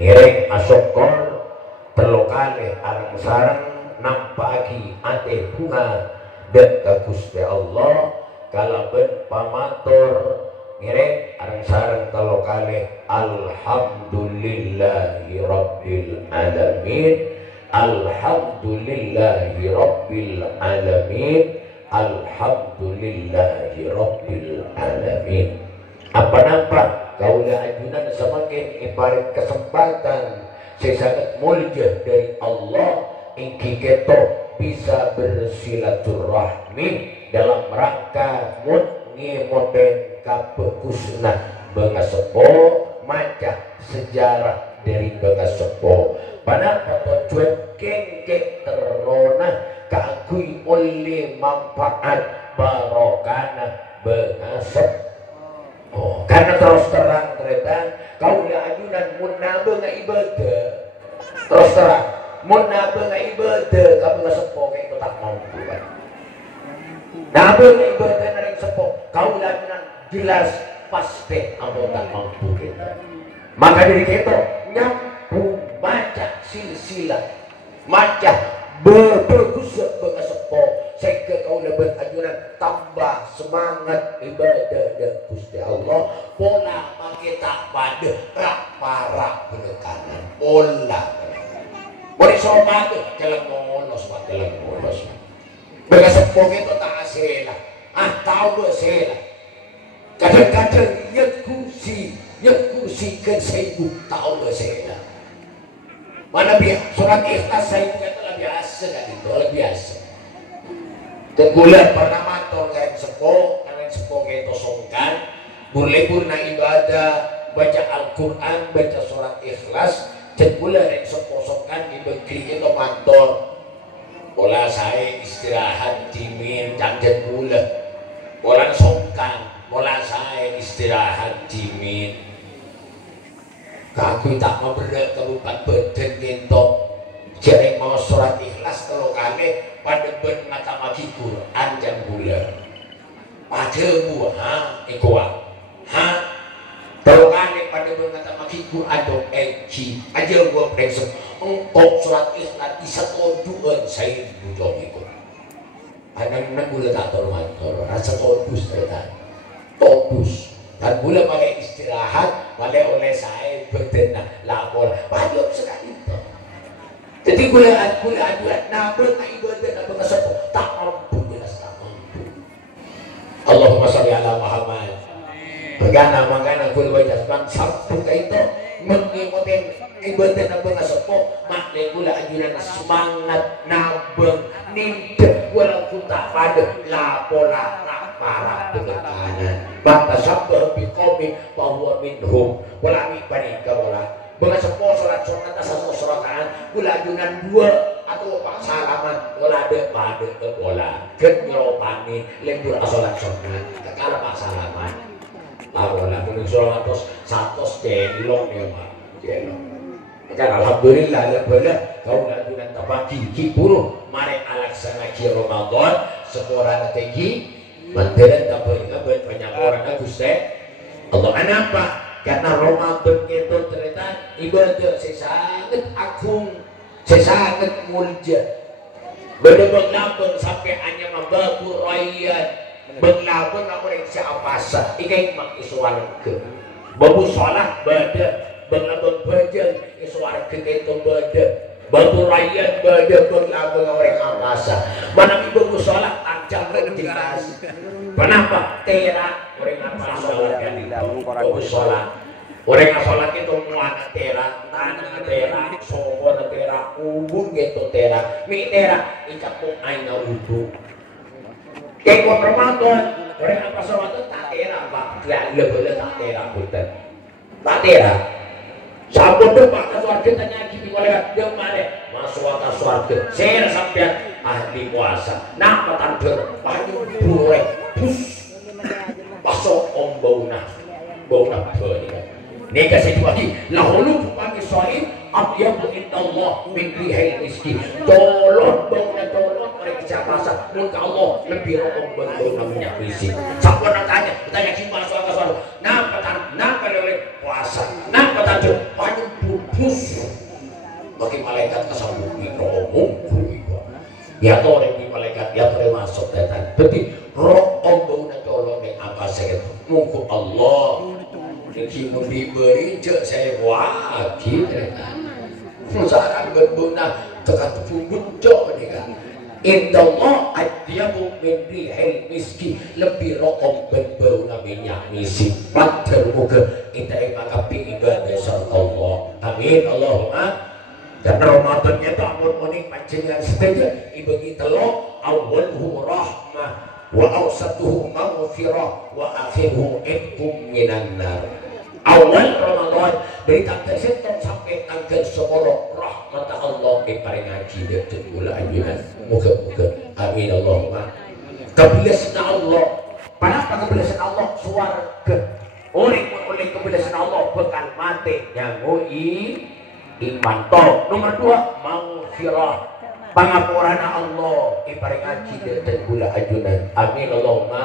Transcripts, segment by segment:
Ngiring asokor telo kali areng sareng nampaki ate bunga dek ka Gusti Allah kalaben pamatur ngiring areng sareng telo kali alhamdulillahi rabbil alamin alhamdulillahi rabbil alamin alhamdulillahi rabbil alamin. Apa nampak kaulah ajunan semakin ibarat kesempatan saya sangat mulia dari Allah ingki keto bisa bersilaturahmi dalam rangka ngemoten kabekusna bengasepo maca sejarah dari bengasepo pada tujuan kengkek terona keakui oleh manfaat barokana bengasepo. Oh, karena terus terang ternyata kau ya ajunan munabe nggak ibadah terus terang munabe nggak ibadah kamu nggak sepo kayak itu tak mampu kan nabe nggak ibadah nering sepo kau ya ajunan jelas pasti kamu tak mampu kita maka dari kita nyampu baca silsilah maca berbagus bengas sepo sehingga kau dapat ajunan tambah semangat ibadah dan Gusti Allah pola pakai tak pada para penekanan pola boleh sobat jalan molos bengas sepo itu tak asela tahu asela kadang-kadang yang kursi kan saya tahu asela mana biar surat ikhlas saya kata lebih biasa kan itu lebih biasa kegulan pernah matur karen sepo kayak tosongkan boleh purna ibadah baca Al-Quran baca surat ikhlas kegulan yang sepo-songkan di begini itu matur pola saya istirahat dimin jangan gula pola songkan pola saya istirahat dimin kaku tak mau berat kabupat beden gitu jadi mau surat ikhlas kalau kali pada ben mata maki Quran jam bulan pada buah ikuah kalau kali pada ben mata maki Quran dong eci aja gua present untuk surat ikhlas bisa tujuan saya bujong itu anak-anak bulan tak termantor rasa todus ternyata todus dan bulan pakai istirahat oleh saya berdenah lapor banyak sekali itu jadi gula aduan nabung ibadah nabung kesepuh tak mampu jelas tak mampu Allahumma sholli ala Muhammad makanya gula wajah bang sampai ke itu mengikuti ibadah nabung kesepuh makna gula ajunan semangat nabung nindek walaupun tak pada lapola para penekanan bangsa sabah bikomi bahwa minhum walami panika wala bengasepo sholat sunat asal sorotaan gula ajunan dua atau pak salaman wala de pada bola kenyeropani lembur sholat sunat kekala pak salaman lapola kuning sholat satos celong ya pak celong kan alhamdulillah lebelah kau ajunan tabaki kipuru mari alaksana ki Ramadan seorang tinggi mandaran kabeh banyak orang Gusti Allah kenapa karena Ramadan itu ternyata ibadah sangat agung sangat mulia bener-bener sampai hanya membabu rakyat berlabang orang siapa sah ikai mak iswarga babu sholat bada berlabang bajan iswarga itu bada babu rakyat bada berlabang orang apa sah mana babu sholat ancam jelas kenapa terak orang apa sholat yang babu sholat orang sholat itu muana terak tanah terak sopor terak ubun gitu terak mi terak ikapung aina wudu kayak Ramadan orang apa sholat itu tak terak pak lebih tak terak bukan tak terak sabun tuh pak kaswarga tanya gini oleh dia mana masuk atas swarga saya sampai ahli puasa nak tanda banyu burek bus pasok om bauna ini kasih lagi lahulu pagi sohib abyabu intallah min rihil miski tolong bauna tolong mereka siapa muka Allah lebih rokok bauna minyak miski siapa nak tanya gimana soal kaswarga napa lewat puasa napa tanda banyu bus bagi malaikat kesambung ngomong ya to ning malaikat ya termasuk datang berarti roh ombong colong ning apa saya mungku Allah iki mun diberi cek saya wajib sarang berbunah tekan punjuk nih kan indallah adyabu min rihil miski lebih rokom berbau namanya misi padahal muka kita maka ibadah sarta Allah amin Allahumma dan Ramadannya itu amun monik panjenengan sedaja ibagi telo awalhu rahmah wa awsatuhu maghfirah wa akhiruhu itqum minan nar awal Ramadan dari tanggal setan sampai tanggal 10 rahmat Allah diparing ngaji dan mula anjuran muga-muga amin Allahumma kebiasaan Allah panapa kebiasaan Allah suarga oleh kebiasaan Allah bekal mati nyangui iman to nomor 2 maghfirah pangapurana Allah diparing ngaji dan mula anjuran amin Allahumma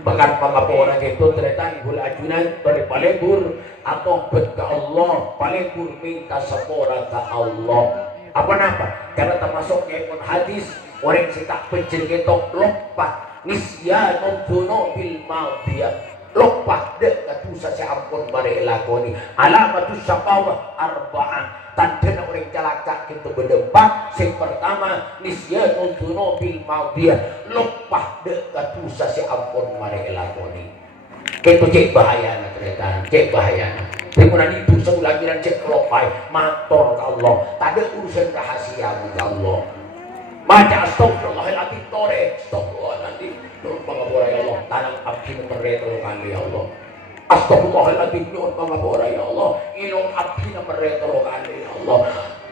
bahkan pangapura itu ternyata gula ajunan dari palebur atau bet ke Allah palebur minta sepura ke Allah apa-apa karena termasuk pun hadis orang sita pencil ketok lompat nisyanun duno bil maudiyah lompat dek katusa si ampun bari lakoni alamatus syaqawah arba'ah tanda orang celaka itu berdempak yang pertama nisyanun duno bil maudiyah lompat dek katusa si ampun bari lakoni itu cek bahaya ternyata cek bahaya Timunan itu sebulan cek lopai mator ke Allah tak ada urusan rahasia ke Allah baca astagfirullahaladzim tore astagfirullahaladzim nurut pangapura ya Allah tanam abdi mereto kali ya Allah astagfirullahaladzim nurut pangapura ya Allah ilung abdi mereto kali ya Allah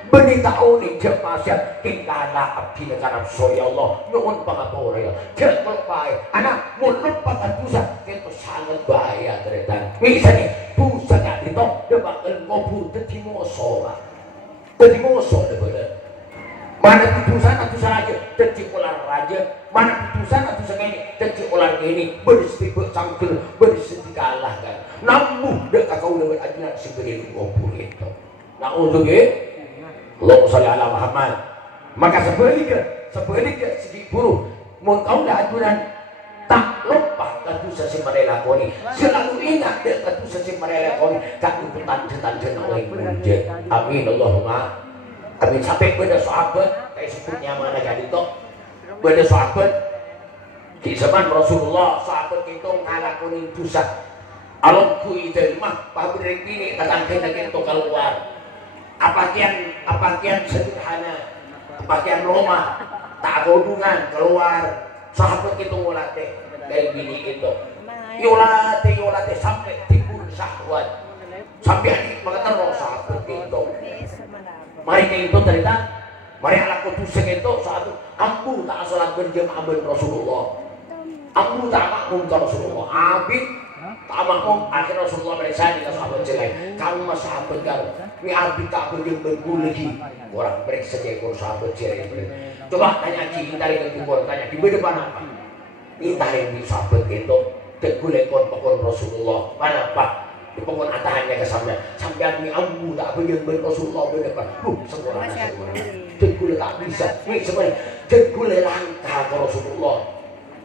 benita unik jemaah tingkala abdi karena ya Allah nurut pangapura ya cek lopai anak mulut pangatusa itu sangat bahaya ternyata misalnya busa gak ditok dia bakal ngobur jadi musuh bener mana putusan atau saja jadi ular raja mana putusan atau ini jadi ular ini beristibuk sangkil beristibuk kalah kan namun dekat kau lewat ajunan sebelum ngobur itu nah untuk Allahumma sholli ala Muhammad maka sebaliknya segi buruh mau kau dah ajunan tak lupa katusa si merelakoni selalu ingat dia katusa si merelakoni tak ikutan setan oleh munjid amin Allahumma amin sampai pada sahabat kayak sebutnya mana jadi toh pada sahabat di zaman Rasulullah sahabat itu ngalakuin dosa alonku itu mah pabrik ini tetangga itu keluar pakaian sederhana pakaian Roma tak godungan keluar sahabat itu ngulate dari bini itu yolate sampai timbul syahwat sampai adik mengatakan sahabat itu mereka itu cerita mereka laku tusuk itu satu ambu tak sholat berjamaah dengan Rasulullah ambu tak makmum ke Rasulullah abid tak makmum akhirnya Rasulullah mereka ke sahabat jelek kamu mah sahabat kan ini abid tak berjamaah lagi orang periksa saja kalau sahabat jelek coba tanya Ci dari ke timur tanya di depan apa ini tarik di sahabat itu tegulekon pokon Rasulullah mana pak di pokon atahannya ke sampai ini ambu tak berjamaah Rasulullah berdepan sempurna tegule tak bisa ini sebenarnya tegule langkah ke Rasulullah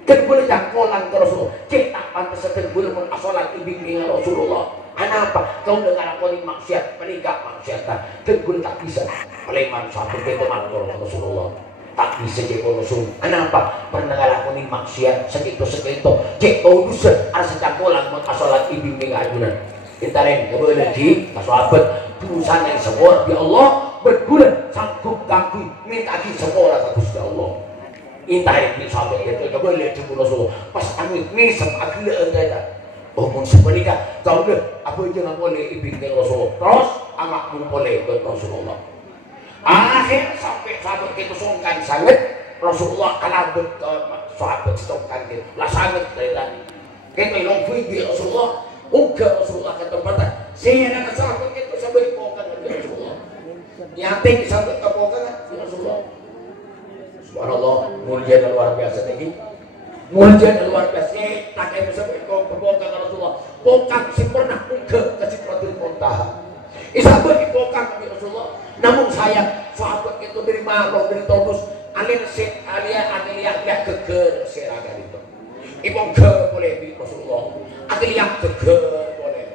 tegule jangkolan ke Rasulullah cetak pantas tegule menasolat ibimbingan Rasulullah kenapa kau dengar aku ini maksiat menikah maksiat tegule tak bisa peleman sahabat itu mantul ke Rasulullah tak bisa cek Rasul kenapa pernah aku ini maksiat segitu cek kau dosa asa jangkolan menasolat ibimbingan ajunan kita lain keboleh lagi sahabat dosa yang semua di Allah berbulan sanggup ganggu minta di sekolah ke Gusti Allah intai ini sampai itu gak boleh jemput Rasulullah pas kami nisam akhirnya ada omong sebenarnya kau deh apa jangan boleh ibingkan Rasulullah terus anakmu boleh ke Rasulullah akhir sampai sahabat itu songkan sangat Rasulullah kalabut ke sahabat songkan itu lah sangat dari tadi kita ilong di Rasulullah Rasulullah ke tempatan saya nak sahabat itu sampai pokan ke Rasulullah nyating sampai kepokan ya Rasulullah subhanallah mulia dan luar biasa tinggi mulia dan luar biasa tak kayak sampai kepokan Rasulullah pokan si pernah ke sitratul muntaha isabat di pokan ya Rasulullah Namun saya sahabat itu dari Maroh dari Tonus alia geger seraga itu. Ibu ke boleh bi Rasulullah. Alia geger boleh.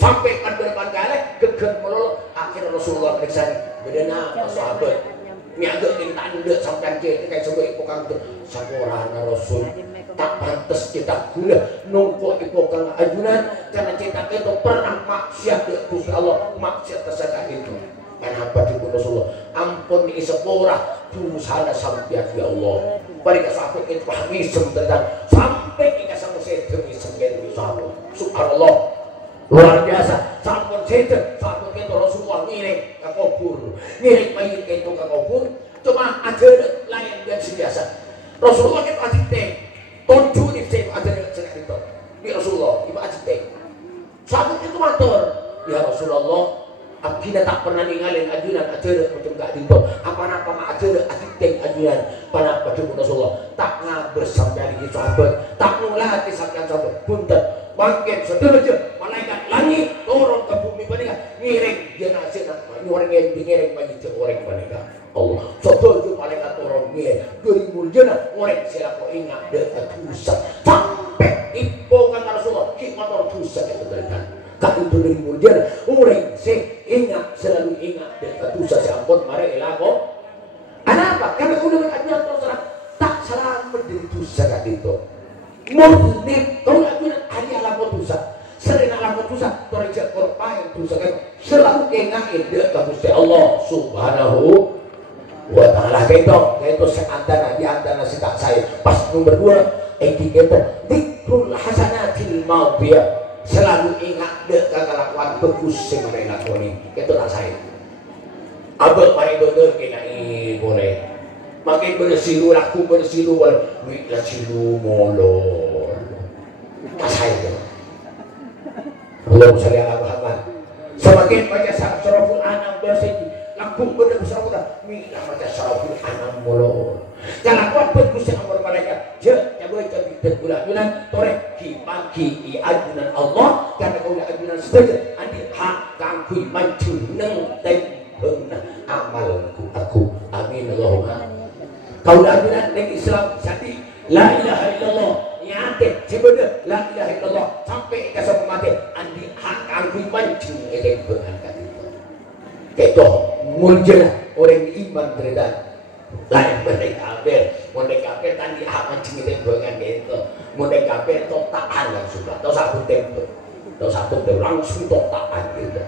Sampai kan berdepan kali geger melulu. Akhirnya Rasulullah periksa bedena sahabat. Miaga ini tanda sampai kita kayak sebuah ibu kang itu sakurana Rasul. Tak pantas kita gula nunggu ibu kang ajunan karena kita itu pernah maksiat ke Gusti Allah, maksiat tersekat itu. Kenapa di Rasulullah? Ampun isepura dosa sampai ya Allah. Bagi sahabat itu pahami sebentar sampai hingga sama saya demi sembilan sahabat. Subhanallah, luar biasa. Sahabat saya sahabat itu Rasulullah ngiring ke kubur, ngiring mayit itu ke kubur. Cuma ada lain yang biasa. Rasulullah itu ajitek, tonju nih saya ada cerita itu. Di Rasulullah itu ajitek. Sahabat itu matur, ya Rasulullah. Kita tak pernah ninggalin ajunan ajaran macam gak dinto. Apa-apa mah ajaran ajitek ajunan. Panapa cuma Rasulullah tak ngaber sampai di sahabat, tak ngelatih sampai sahabat. Punten bangkit setuju malaikat langit turun ke bumi mereka ngiring jenazah orang yang ngiring bagi orang mereka. Allah setuju malaikat turun ngiring 2000 jenazah orang siapa ingat dekat dosa sampai ipokan Rasulullah kita motor dosa itu berikan. Tak itu dari murjana orang saya ingat selalu ingat dekat dosa si ampun mari elako. Kenapa? Karena udah berkajian terserah tak selamat dari dosa kan itu. Murni kalau ajunan hari alako dosa sering alako dosa torejak korban dosa kan selalu ingat dekat Gusti Allah Subhanahu wa ta'ala. Itu seantara di antara si tak saya pas nomor 2 kita dikrul hasanatil maudiyah selalu ingat dekat kelakuan bagus yang mereka lakoni. Itu tak saya abang mari bener kena boleh makin bersilu laku bersilu wik lah silu molol tak saya itu Allah salli ala Muhammad. Semakin baca surahul anam bersih laku bener bersama wik lah baca surahul anam molol kelakuan bagus yang mereka coba kita bulan bulan torek ki ajunan Allah karena kau ajunan setuju andi hak kangkui maju neng tempeng amalku aku amin Allahumma. Kau ajunan neng Islam jadi la ilaha illallah nyate sebenarnya la ilaha illallah sampai ke sampai mati andi hak kangkui maju tempeng angkat itu muncul orang iman terhadap lain mereka tadi aman cemil tembangan gitu mereka itu tahan langsung atau satu tempo langsung tahan gitu.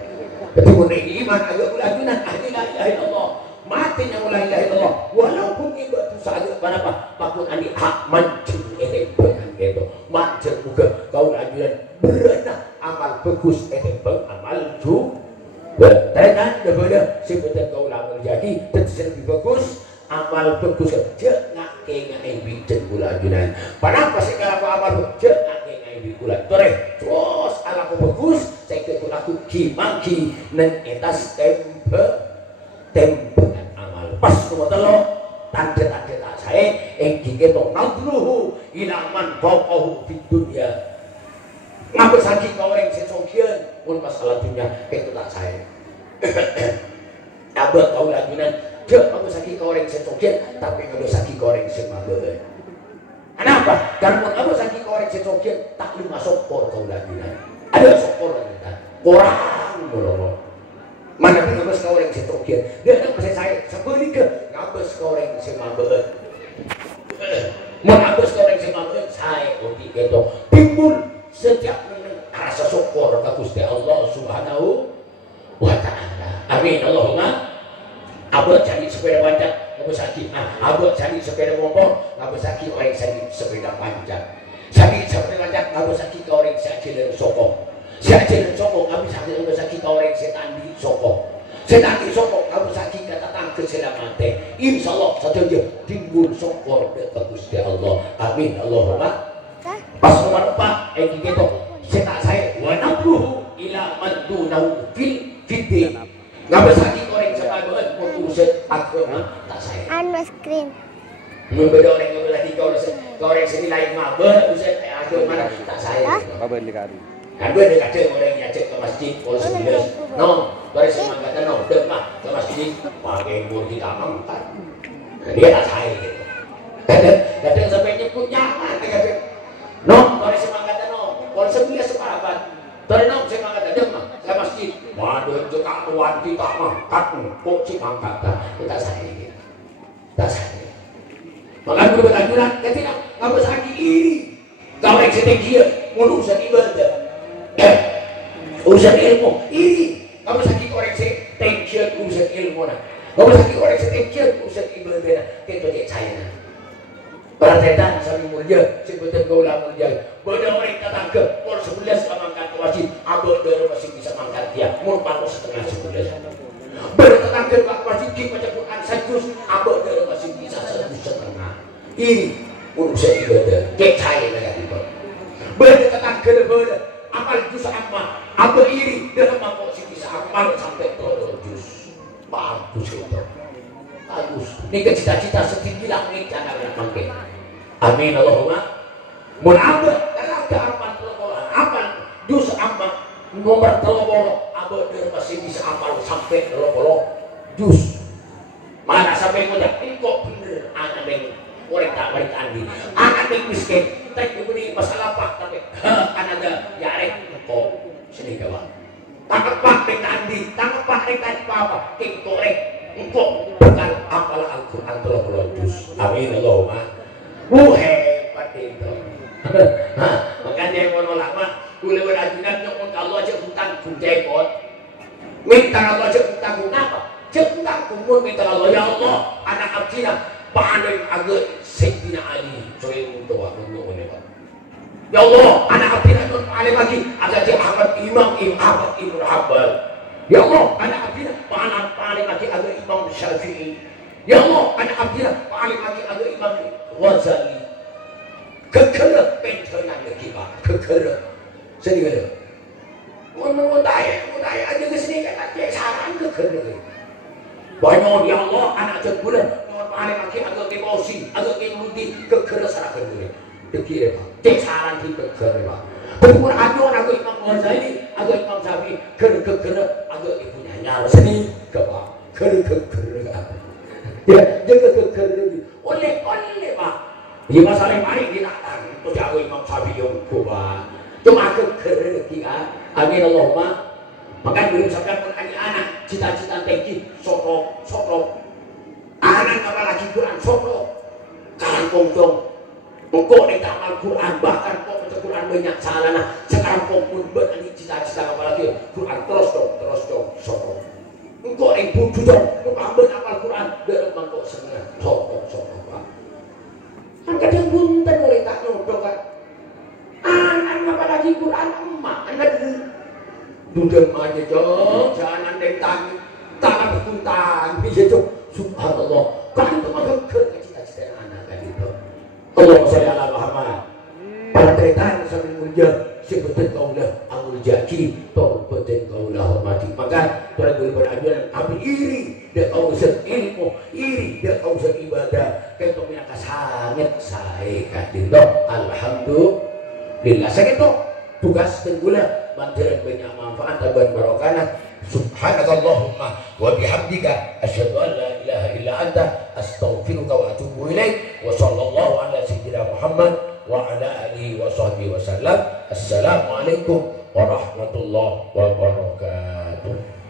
Jadi mereka iman agak ulajunan ahli la ilaha illallah mati yang la ilaha illallah walaupun ibadah saja kenapa pakun andi hak mancing tembangan gitu mancing juga kau ajunan berenang amal bagus tembang amal juga tenan daripada sebentar kau lama jadi tentu lebih bagus amal bagus je ngake ngai bijen gula ajunan. Panapa sekarang amal je ngake ngai gula. Tore terus alaku bagus saya ke aku kimaki nang etas tempengan amal. Pas semua telo tanda-tanda tak saya engki to nadruhu ilaman faqahu fid dunya. Ngapa sakit kau orang sesokian pun masalah dunia itu tak saya. Abah kau ajunan dia bagus lagi ke orang secokian tapi bagus lagi ke orang semabel. Kenapa? Karena bagus lagi ke orang secokian tak lima sopor kau lagi ada sopor lagi kurang mulu. Mana pun bagus ke orang secokian dia tak bisa saya sebeli ke bagus ke orang semabel. Mau bagus ke orang semabel saya uti itu timbul setiap rasa sopor ke Gusti Allah Subhanahu wa ta'ala. Amin Allahumma. Abah cari sepeda panjang, abah sakit. Abah cari sepeda motor, abah sakit orang sakit sepeda panjang. Sakit sepeda panjang, abah sakit orang sakit dan sokong. Sakit dan sokong, abah sakit orang setan di sokong. Setan di sokong, abah sakit datang ke selamatnya. Insya Allah satu dia timbul sokong dekat Gusti Allah. Amin Allahumma. Pas nomor 4, gitu. Setan saya wanabruhu ila man dunahu fil ngapa sakit orang sebagian urusan agama tak saya anu screen membeda orang yang lagi kau orang sini lain mabel urusan agama tak saya apa yang dikari kan gue dekat orang yang cek ke masjid kalau No, dari semangat no, demah, sama sini pakai umur kita mangkat. Dia tak saya gitu. Kadang sampai nyebut nyaman, kadang. No, dari semangat no, kalau sebelah separapan. Dari no semangat demah, saya masjid. Waduh, juga tuan kita mangkat, kok si mangkat kita saya gitu. Tak saya. Maka guru berlanjuran, ketika kamu sakit iri, kau yang setinggi, urusan ibadah, urusan ilmu iri. Kamu sakit koreksi tension urusan ilmu na. Kamu sakit koreksi tension urusan ibadah na. Kita cek saya na. Para setan saling mulia, sebutan gaulah mulia. Benda orang datang ke pol 11 mangkat wajib, abad dari masih bisa mangkat dia. Mun palu setengah 11. Benda datang ke wajib di baca Quran sajus, abad dari masih bisa 1,5. Ini urusan ibadah. Cek saya na gitu. Benda datang ke benda amal juz amma, apa iri dalam mangkok si bisa amal sampai 2 juz. Bagus itu. Bagus. Ini cita-cita setinggi langit jangan mangke. Amin Allahumma. Mun abad ada amal telobolan, amal juz amma nomor telobolo, abad dari masih bisa amal sampai 20 juz. Mana sampai mudah ini kok bener anak yang orang tak balik andi, anak yang miskin, tak diberi masalah pak tapi anak ada yarek kok sini kawan. Tangkap pak dengan andi, tangkap pak dengan apa? King korek, engkau bekal apalah Al-Quran 30 juz. Amin Allahumma. Hebat itu. Makanya yang mau lama, boleh berajunan nyokon kalau aja hutang kunjekot, minta kalau aja hutang apa? Hutang kumur minta Allah ya Allah, anak abdina. Paano yung agad Sayyidina Ali so yung tawa noon niya. Ya Allah, anak abdina noon paano lagi agad si Ahmad Imam Ahmad Ibn Hanbal. Ya Allah, anak abdina paano lagi agad Imam Syafi'i. Ya Allah, anak abdina paano lagi agad Imam Ghazali. Kekerap pentenan lagi pak, kekerap. Sini kan? Mau tanya aja ke sini kan ada saran kekerap. Banyak ya Allah, anak jembulan. Paling lagi agak emosi, agak emosi kekerasan dulu. Dikira pak, cek saran di kekerasan pak. Berkurang agak Imam Ghazali, agak Imam Syafi'i, kekerasan agak ibunya nyala seni, pak, kekerasan. Ya, jaga kekerasan. Oleh pak. Ya masalah mari dinatang, tu jago Imam Syafi'i yang kuat. Cuma kekerasan kita, amin Allahumma. Maka belum sampai pun anak cita-cita tinggi, sokro. Anak apalagi Quran solo kalang kongdong engkau di tamal Quran bahkan kau baca Quran banyak salahna sekarang kau pun berani cita-cita apalagi Quran terus dong solo engkau yang budu dong engkau ambil amal Quran dalam mangkok senang solo pak kan kadang bunten oleh tak nyodok kan anak apalagi Quran emak anak duduk aja jom jangan dentang tangan berkuntang bisa jom subhanallah kan itu mah cita-cita anak kan itu Allah SWT Muhammad para cerita sambil mulia sebutan kaulah angul jaki taubatin kaulah hormati maka para guru berajaran ambil iri dan kau usah ilmu iri dan kau usah ibadah kayak itu minyak sangat saya kan itu alhamdulillah saya itu tugas tenggula mandiran banyak manfaat dan barokah subhanakallahumma wa bihamdika asyhadu an la ilaha illa anta astaghfiruka wa atubu ilaik wa sallallahu ala sayyidina Muhammad wa ala alihi wa sahbihi wasallam. Assalamualaikum warahmatullahi wabarakatuh.